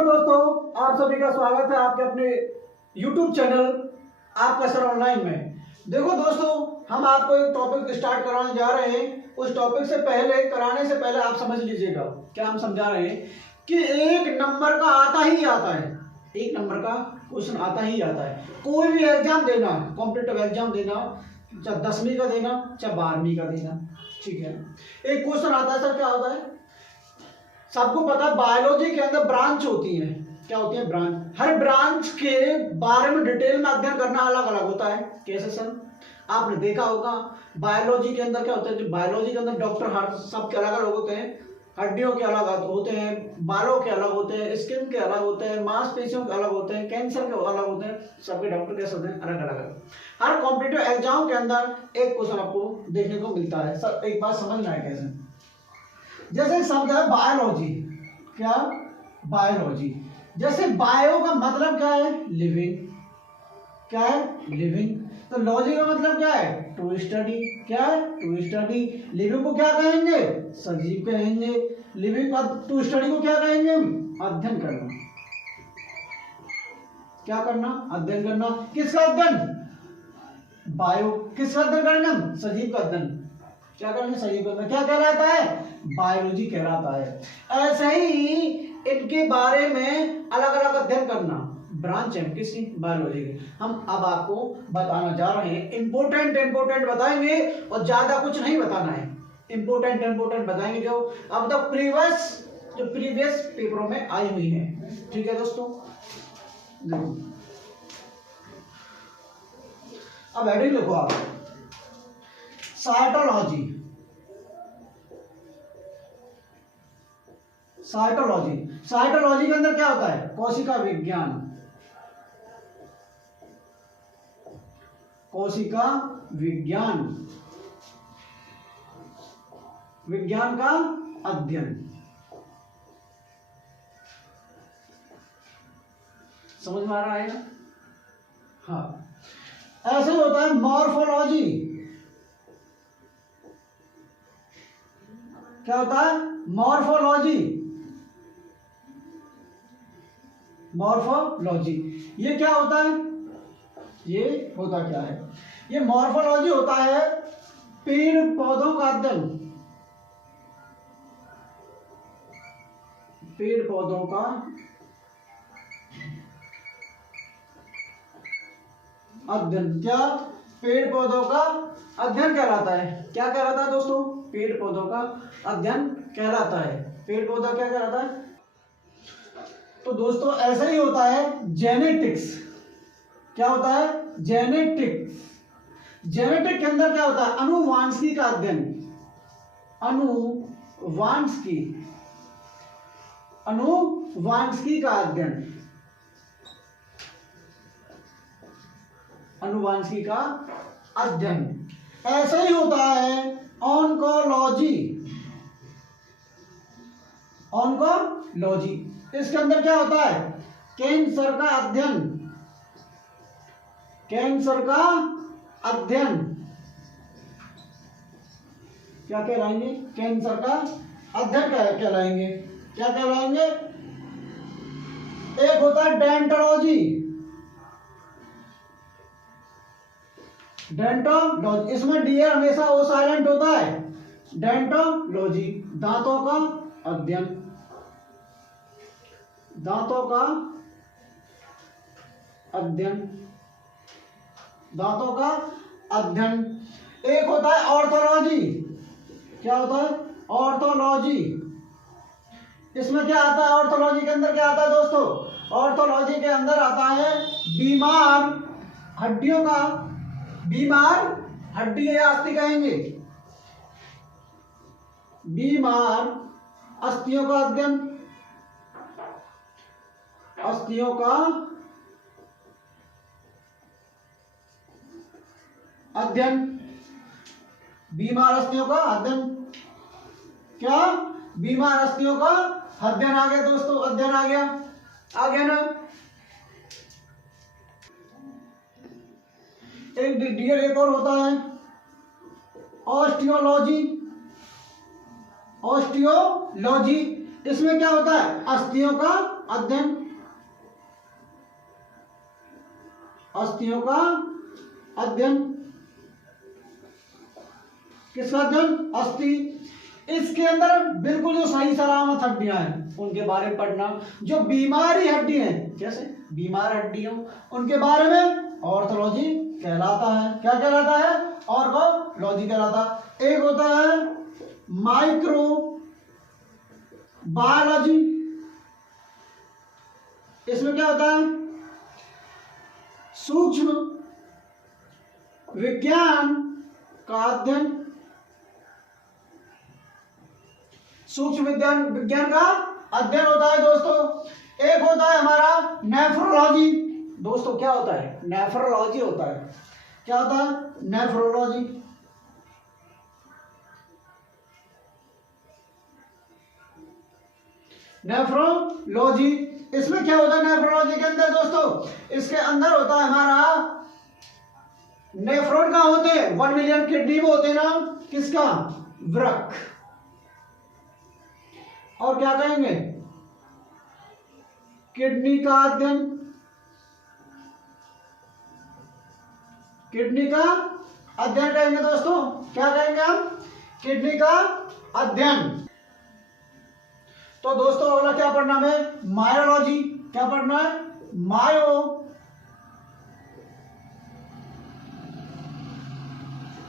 Hello दोस्तों, आप सभी का स्वागत है आपके अपने YouTube चैनल आपका सर ऑनलाइन में। देखो दोस्तों, हम आपको एक टॉपिक स्टार्ट कराने जा रहे हैं। उस टॉपिक से पहले कराने से पहले आप समझ लीजिएगा क्या हम समझा रहे हैं कि एक नंबर का आता ही आता है, एक नंबर का क्वेश्चन आता ही आता है। कोई भी एग्जाम देना, कॉम्पिटिटिव एग्जाम देना, चाहे 10वीं का देना चाहे 12वीं का देना, ठीक है, एक क्वेश्चन आता है। सर क्या होता है? सबको पता है बायोलॉजी के अंदर ब्रांच होती है। क्या होती है? ब्रांच। हर ब्रांच के बारे में डिटेल में अध्ययन करना अलग अलग होता है। कैसे सर? आपने देखा होगा बायोलॉजी के अंदर क्या होता है, बायोलॉजी के अंदर डॉक्टर हर सबके अलग अलग होते हैं। हड्डियों के अलग होते हैं, बालों के अलग होते हैं, स्किन के अलग होते हैं, मांसपेशियों के अलग होते हैं, कैंसर के अलग होते हैं। सबके डॉक्टर कैसे होते हैं? अलग अलग। हर कॉम्पिटिटिव एग्जाम के अंदर एक क्वेश्चन आपको देखने को मिलता है। सर एक बात समझना है कैसे, जैसे शब्द है बायोलॉजी। क्या? बायोलॉजी। जैसे बायो का मतलब क्या है? लिविंग। क्या है? लिविंग। तो लॉजी का मतलब क्या है? To study. क्या है? To study. लिविंग को क्या कहेंगे? सजीव कहेंगे। लिविंग का टू स्टडी को क्या कहेंगे? अध्ययन करना। क्या करना? अध्ययन करना। किसका अध्ययन? बायो। किसका अध्ययन करेंगे? सजीव का अध्ययन। क्या करेंगे? सजीव का अध्ययन। क्या कहलाता है? बायोलॉजी कहलाता है। ऐसे ही इनके बारे में अलग अलग अध्ययन करना, ब्रांच है किसी बायोलॉजी की। हम अब आपको बताना जा रहे हैं, इंपोर्टेंट बताएंगे और ज्यादा कुछ नहीं बताना है। इंपोर्टेंट बताएंगे जो अब तक प्रीवियस पेपरों में आई हुई है। ठीक है दोस्तों, देखो अब हेडिंग लिखो आप, साइटोलॉजी। साइटोलॉजी के अंदर क्या होता है? कोशिका विज्ञान। कोशिका विज्ञान, विज्ञान का अध्ययन। समझ में आ रहा है ना? हाँ, ऐसे होता है मॉर्फोलॉजी। क्या होता है? मॉर्फोलॉजी। मॉर्फोलॉजी ये क्या होता है? ये होता क्या है? ये मॉर्फोलॉजी होता है पेड़ पौधों का अध्ययन। पेड़ पौधों का अध्ययन। क्या? पेड़ पौधों का अध्ययन कहलाता है। क्या कहलाता है दोस्तों? पेड़ पौधों का अध्ययन कहलाता है। पेड़ पौधा क्या कहलाता है? तो दोस्तों ऐसा ही होता है जेनेटिक्स। क्या होता है? जेनेटिक्स। जेनेटिक के अंदर क्या होता है? अनुवांशिकी का अध्ययन। अनुवांशिकी का अध्ययन। अनुवांशिकी का अध्ययन। ऐसा ही होता है ऑन्कोलॉजी। ऑन्कोलॉजी इसके अंदर क्या होता है? कैंसर का अध्ययन। कैंसर का अध्ययन क्या कहलाएंगे? कैंसर का अध्ययन कहलाएंगे। क्या कहलाएंगे? एक होता है डेंटोलॉजी। डेंटोलॉजी, इसमें डी हमेशा ओ साइलेंट होता है। डेंटोलॉजी दांतों का अध्ययन। दांतों का अध्ययन। दांतों का अध्ययन। एक होता है ऑर्थोलॉजी। क्या होता है? ऑर्थोलॉजी। इसमें क्या आता है? ऑर्थोलॉजी के अंदर क्या आता है दोस्तों? ऑर्थोलॉजी के अंदर आता है बीमार हड्डियों का, बीमार हड्डी या अस्थि कहेंगे, बीमार अस्थियों का अध्ययन। अस्थियों का अध्ययन। बीमार अस्थियों का अध्ययन। क्या? बीमार अस्थियों का अध्ययन आ गया दोस्तों, अध्ययन आ गया ना? एक डियर एक और होता है ऑस्टियोलॉजी। ऑस्टियोलॉजी इसमें क्या होता है? अस्थियों का अध्ययन, अस्थियों का अध्ययन, किसका अध्ययन? अस्थि। इसके अंदर बिल्कुल जो सही सलामत हड्डियां हैं उनके बारे में पढ़ना, जो बीमारी हड्डी हैं, जैसे बीमार हड्डियों, उनके बारे में ऑर्थोलॉजी कहलाता है। क्या कहलाता है? ऑर्थोलॉजी कहलाता है। एक होता है माइक्रो बायोलॉजी, इसमें क्या होता है? सूक्ष्म विज्ञान का अध्ययन, सूक्ष्म विज्ञान का अध्ययन होता है दोस्तों। एक होता है हमारा नेफ्रोलॉजी। दोस्तों क्या होता है? नेफ्रोलॉजी होता है। क्या होता है? नेफ्रोलॉजी। नेफ्रोलॉजी, इसमें क्या होता है नेफ्रोलॉजी के अंदर दोस्तों? इसके अंदर होता है हमारा नेफ्रॉन का होते हैं 1 मिलियन किडनी में होते हैं ना, किसका? वृक्क। और क्या कहेंगे? किडनी का अध्ययन, किडनी का अध्ययन कहेंगे दोस्तों। क्या कहेंगे हम? किडनी का अध्ययन। तो दोस्तों अगला क्या पढ़ना है? मायोलॉजी। क्या पढ़ना है?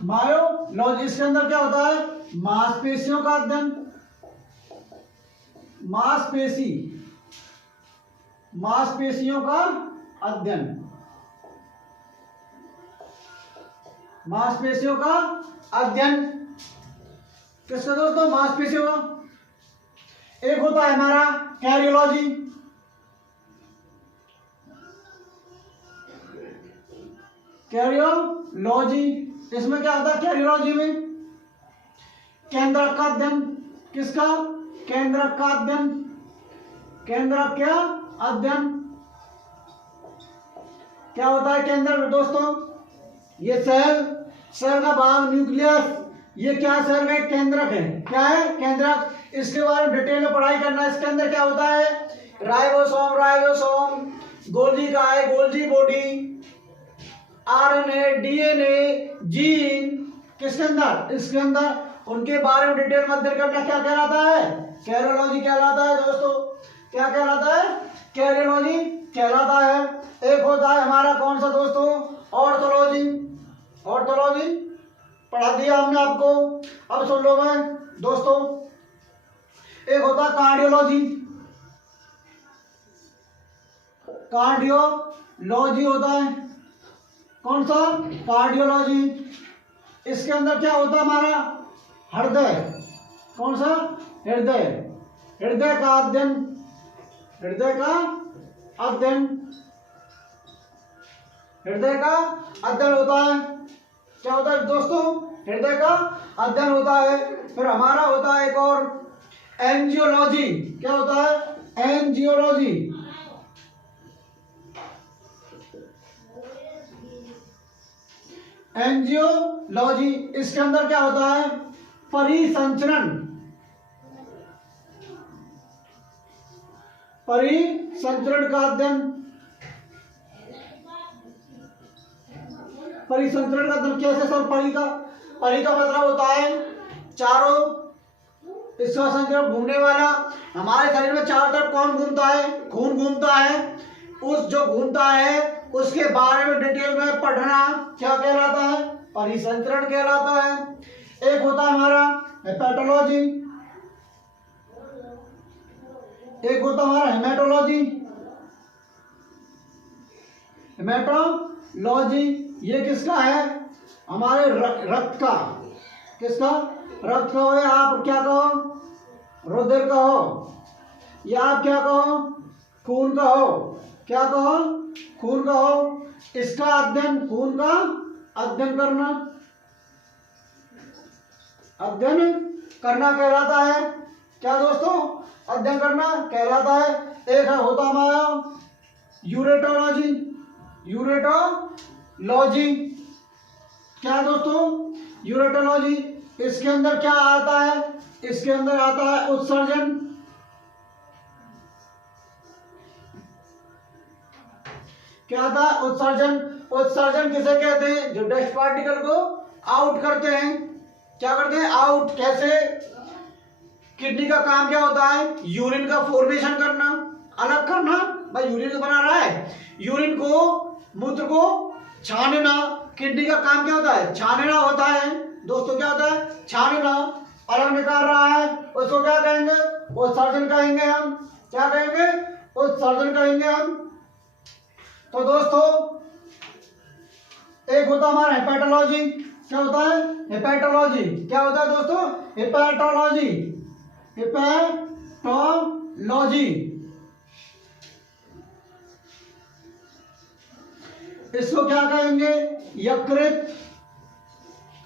मायोलॉजी। इसके अंदर क्या होता है? मांसपेशियों का अध्ययन, मांसपेशियों का अध्ययन, मांसपेशियों का अध्ययन। किसका दोस्तों? मांसपेशियों का। एक होता है हमारा कैरियोलॉजी। कैरियोलॉजी, इसमें क्या होता है? कैरियोलॉजी में केंद्रक का अध्ययन। किसका? केंद्रक का अध्ययन, केंद्रक क्या अध्ययन। क्या होता है केंद्रक में दोस्तों? ये सेल का भाग न्यूक्लियस, ये क्या सेल का केंद्रक है। क्या है? केंद्रक। इसके बारे में डिटेल में पढ़ाई करना है। इसके अंदर क्या होता है? राइबोसोम, गोल्जी का है, Golgi body, RNA, DNA, gene, किसके अंदर? इसके अंदर। उनके बारे में डिटेल में अध्ययन करना क्या कहलाता है? कैरियोलॉजी कहलाता है दोस्तों। क्या कहलाता है? कैरियोलॉजी कहलाता है। एक होता है हमारा कौन सा दोस्तों? ऑर्थोलॉजी। ऑर्थोलॉजी पढ़ा दिया हमने आपको। अब सुन लो मैं दोस्तों, एक होता है कार्डियोलॉजी। कार्डियोलॉजी होता है कौन सा? कार्डियोलॉजी। इसके अंदर क्या होता है हमारा? हृदय। कौन सा? हृदय। हृदय का अध्ययन, हृदय का अध्ययन, हृदय का अध्ययन होता है। क्या होता है दोस्तों? हृदय का अध्ययन होता है। फिर हमारा होता है एक और एंजियोलॉजी। क्या होता है? एंजियोलॉजी। एंजियोलॉजी, इसके अंदर क्या होता है? परिसंचरण, परिसंचरण का अध्ययन, परिसंचरण का अध्ययन। कैसे सर? परी का मतलब होता है चारों, इसका संचरण घूमने वाला। हमारे शरीर में चारों तरफ कौन घूमता है? खून घूमता है। उस जो घूमता है उसके बारे में डिटेल में पढ़ना क्या कहलाता है? परिसंचरण कहलाता है। एक होता है हमारा हेपेटोलॉजी, एक होता है हमारा हेमेटोलॉजी। हेमेटोलॉजी ये किसका है? हमारे रक्त का। किसका? रक्त का हो, या आप क्या कहो? रुधिर का हो, या आप क्या कहो? खून का हो। क्या कहो? खून का हो। इसका अध्ययन, खून का अध्ययन करना, अध्ययन करना कहलाता है। क्या दोस्तों? अध्ययन करना कहलाता है। एक है होता हमारा यूरेटोलॉजी। यूरेटोलॉजी क्या दोस्तों? यूरेटोलॉजी। इसके अंदर क्या आता है? इसके अंदर आता है उत्सर्जन, क्या था? उत्सर्जन। उत्सर्जन किसे कहते हैं? जो डस्ट पार्टिकल को आउट करते हैं। क्या करते हैं? आउट। कैसे? किडनी का काम क्या होता है? यूरिन का फॉर्मेशन करना, अलग करना। भाई यूरिन तो बना रहा है, यूरिन को, मूत्र को छानना। किडनी का काम क्या होता है? छानना होता है दोस्तों। क्या होता है? छानना, अलग निकाल रहा है, उसको क्या कहेंगे? उत्सर्जन कहेंगे हम। क्या कहेंगे? उत्सर्जन कहेंगे हम। तो दोस्तों एक होता है हमारा हेपेटोलॉजी। क्या होता है? हेपेटोलॉजी। क्या होता है दोस्तों? हेपेटोलॉजी। हेपेटोलॉजी। इसको क्या कहेंगे? यकृत।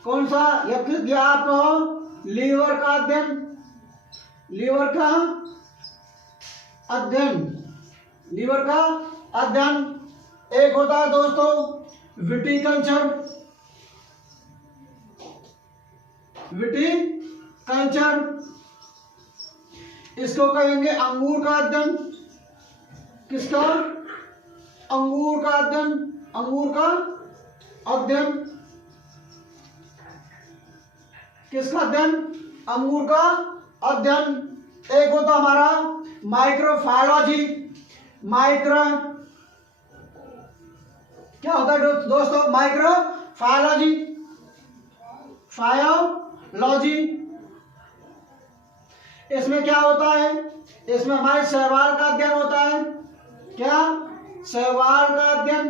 कौन सा? यकृत। या आप कहो लीवर का अध्ययन। लीवर का अध्ययन। लीवर का अध्ययन। एक होता है दोस्तों विटिकल्चर। विटिकल्चर। इसको कहेंगे अंगूर का अध्ययन। किसका? अंगूर का अध्ययन। अंगूर का अध्ययन। किसका अध्ययन? अंगूर का अध्ययन। एक होता हमारा माइक्रोबायोलॉजी। माइक्रो क्या होता है दोस्तों? माइक्रोबायोलॉजी। बायोलॉजी। इसमें क्या होता है? इसमें हमारे शैवाल का अध्ययन होता है। क्या? शैवाल का अध्ययन।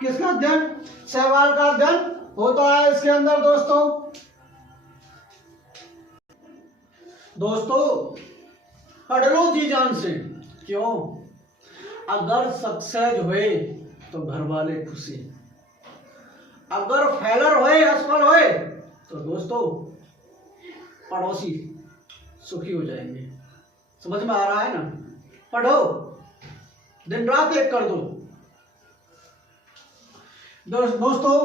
किसका अध्ययन? शैवाल का अध्ययन होता है इसके अंदर दोस्तों। दोस्तों पढ़ लो जी जान से। क्यों? अगर सक्सेस हुए तो घर वाले खुशी, अगर फेलर हुए, असफल हुए तो दोस्तों पड़ोसी सुखी हो जाएंगे। समझ में आ रहा है ना? पढ़ो, दिन रात एक कर दो। दोस्तों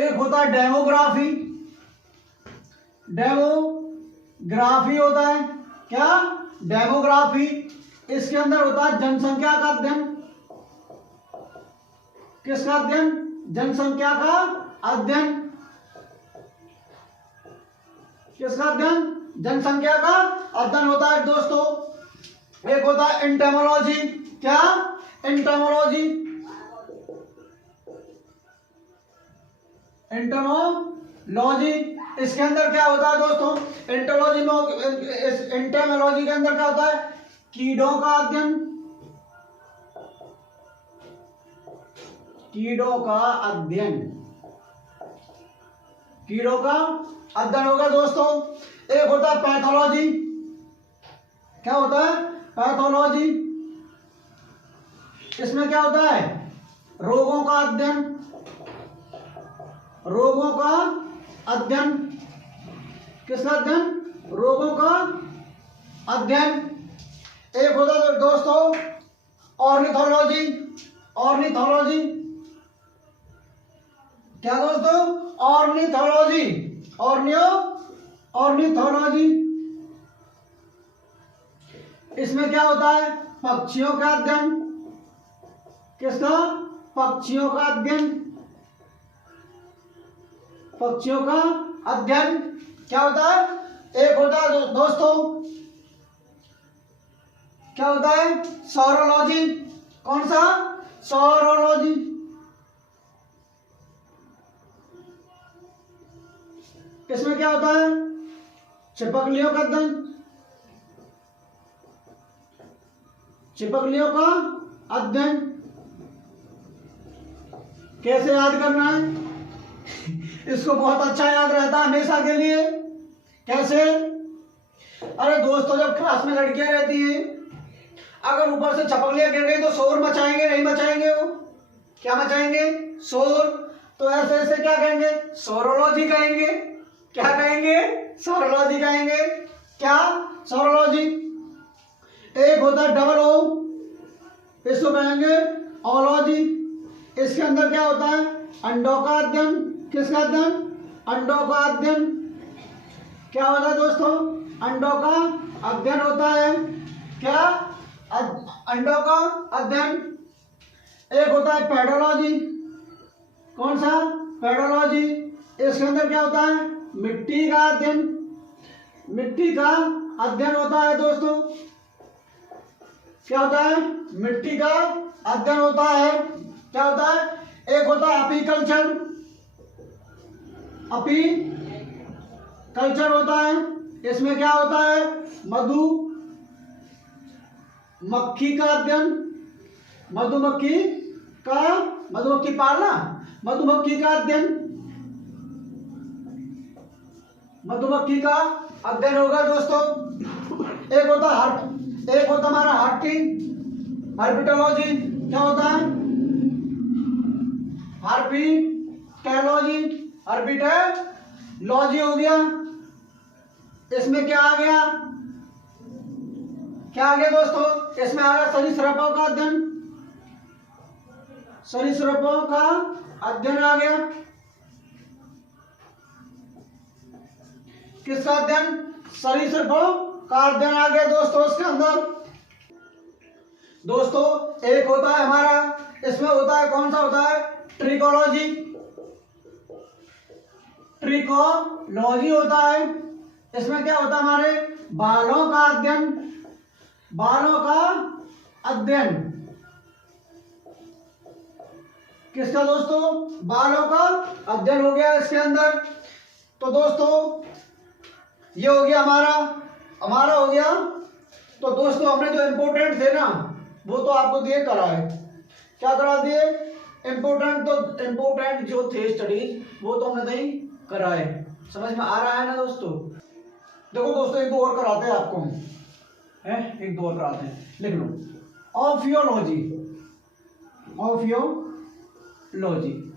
एक होता है डेमोग्राफी। डेमोग्राफी होता है। क्या? डेमोग्राफी। इसके अंदर होता है जनसंख्या का अध्ययन। किसका अध्ययन? जनसंख्या का अध्ययन। किसका अध्ययन? जनसंख्या का अध्ययन होता है दोस्तों। एक होता है एंटेमोलॉजी। क्या? एंटेमोलॉजी। एंटेमोलॉजी। इसके अंदर क्या होता है दोस्तों? एंटेमोलॉजी में, एंटेमोलॉजी के अंदर क्या होता है? कीड़ों का अध्ययन। कीड़ों का अध्ययन। कीड़ों का अध्ययन होगा दोस्तों। एक होता है पैथोलॉजी। क्या होता है? पैथोलॉजी। इसमें क्या होता है? रोगों का अध्ययन। रोगों का अध्ययन। किसका अध्ययन? रोगों का अध्ययन। एक होता है दोस्तों ऑर्निथोलॉजी। ऑर्निथोलॉजी। क्या दोस्तों? ऑर्निथोलॉजी। ऑर्निथोलॉजी। इसमें क्या होता है? पक्षियों का अध्ययन। किसका? पक्षियों का अध्ययन। पक्षियों का अध्ययन। क्या होता है? एक होता है दोस्तों, क्या होता है? सौरोलॉजी। कौन सा? सौरोलॉजी। इसमें क्या होता है? छिपकलियों का अध्ययन। छिपकलियों का अध्ययन। कैसे याद करना है? इसको बहुत अच्छा याद रहता है हमेशा के लिए। कैसे? अरे दोस्तों जब क्लास में लड़कियां रहती हैं, अगर ऊपर से छपकलियां गिर गई तो शोर मचाएंगे नहीं मचाएंगे? वो क्या मचाएंगे? शोर। तो ऐसे ऐसे क्या कहेंगे? सोरोलॉजी कहेंगे। क्या कहेंगे? सोरोलॉजी कहेंगे। क्या? सोरोलॉजी। एक होता है डबल ओ, इसको कहेंगे ओलॉजी। इसके अंदर क्या होता है? अंडों का अध्ययन। किसका अध्ययन? अंडों का अध्ययन। क्या होता है दोस्तों? अंडों का अध्ययन होता है। क्या? अंडों का अध्ययन। एक होता है पेडोलॉजी। कौन सा? पेडोलॉजी। इसके अंदर क्या होता है? मिट्टी का अध्ययन। मिट्टी का अध्ययन होता है दोस्तों। क्या होता है? मिट्टी का अध्ययन होता है। क्या होता है? एक होता है अपीकल्चर। अपीकल्चर होता है। इसमें क्या होता है? मधुमक्खी का अध्ययन। मधुमक्खी पालना, मधुमक्खी का अध्ययन। मधुमक्खी का अध्ययन होगा दोस्तों। एक होता हमारा हर्बिटोलॉजी। क्या होता है? हर्बिटोलॉजी हो गया। इसमें क्या आ गया? दोस्तों? इसमें आ गया सरीसृपों का अध्ययन। सरीसृपों का अध्ययन आ गया। किसका अध्ययन? सरीसृपों का अध्ययन आ गया दोस्तों इसके अंदर। दोस्तों एक होता है हमारा, इसमें होता है, कौन सा होता है? ट्रिकोलॉजी। ट्रिकोलॉजी होता है। इसमें क्या होता है? हमारे बालों का अध्ययन। बालों का अध्ययन किसका दोस्तों? बालों का अध्ययन हो गया इसके अंदर। तो दोस्तों ये हो गया हमारा हो गया। तो दोस्तों हमने जो इम्पोर्टेंट थे ना वो तो आपको दिए कराए। क्या करा दिए? इम्पोर्टेंट जो थे स्टडीज वो तो हमने नहीं कराए। समझ में आ रहा है ना दोस्तों? देखो दोस्तों एक दो और कराते हैं आपको एक दो और कराते हैं, लिख लो। ऑफियोलॉजी।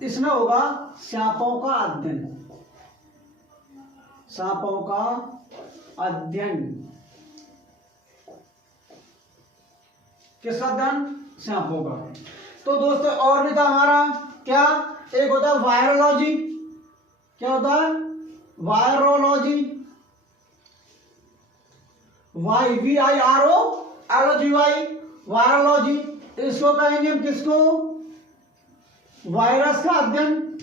इसमें होगा सांपों का अध्ययन। सांपों का अध्ययन। किसका अध्ययन? सांपों का। तो दोस्तों और भी था हमारा क्या? एक होता है वायरोलॉजी। क्या होता है? वायरोलॉजी। वायरोलॉजी। इसको कहेंगे हम किसको? वायरस का अध्ययन।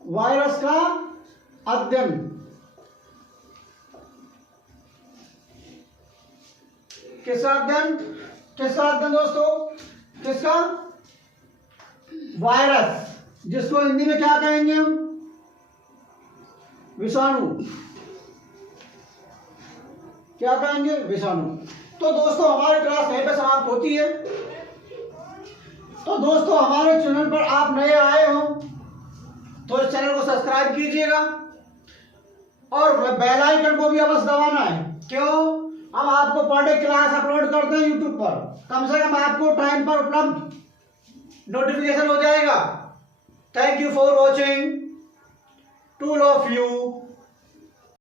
वायरस का अध्ययन। किसका अध्ययन? दोस्तों? किसका? वायरस, जिसको हिंदी में क्या कहेंगे हम? विषाणु। क्या कहेंगे? विषाणु। तो दोस्तों हमारी क्लास यहीं पे समाप्त होती है। तो दोस्तों हमारे चैनल पर आप नए आए हो तो इस चैनल को सब्सक्राइब कीजिएगा और बेल आइकन को भी अवश्य दबाना है। क्यों? हम आपको पर डे क्लास अपलोड करते हैं यूट्यूब पर। कम से कम आपको टाइम पर उपलब्ध नोटिफिकेशन हो जाएगा। Thank you for watching to all of you.